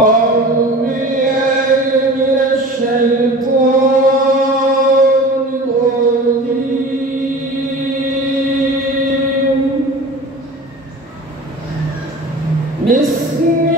أعوذ بالله من الشيطان الرجيم. بسم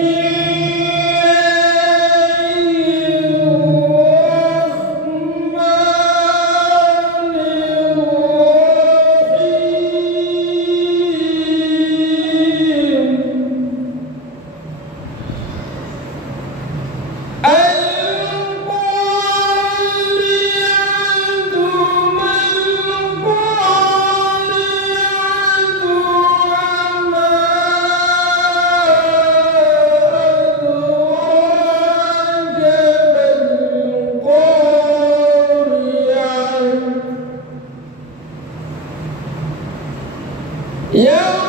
يوم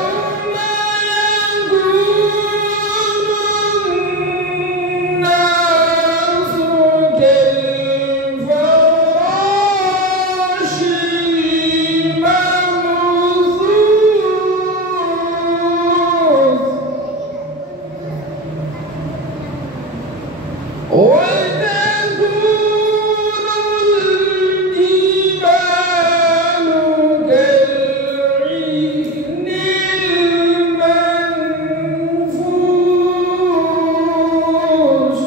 يكون الناس كالفراش المبثوث وتكون الجبال كالعهن المنفوش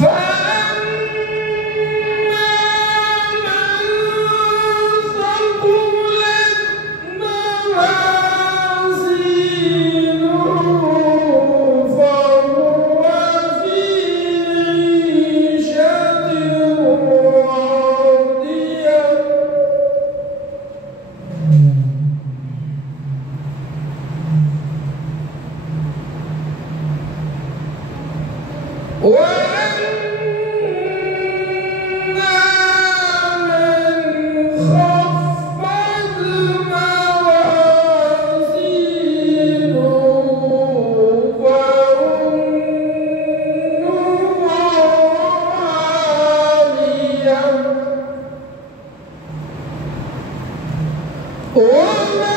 فأما من ثقلت موازينه فهو في عيشة راضية وأما من خفت موازينه فأمه هاوية وما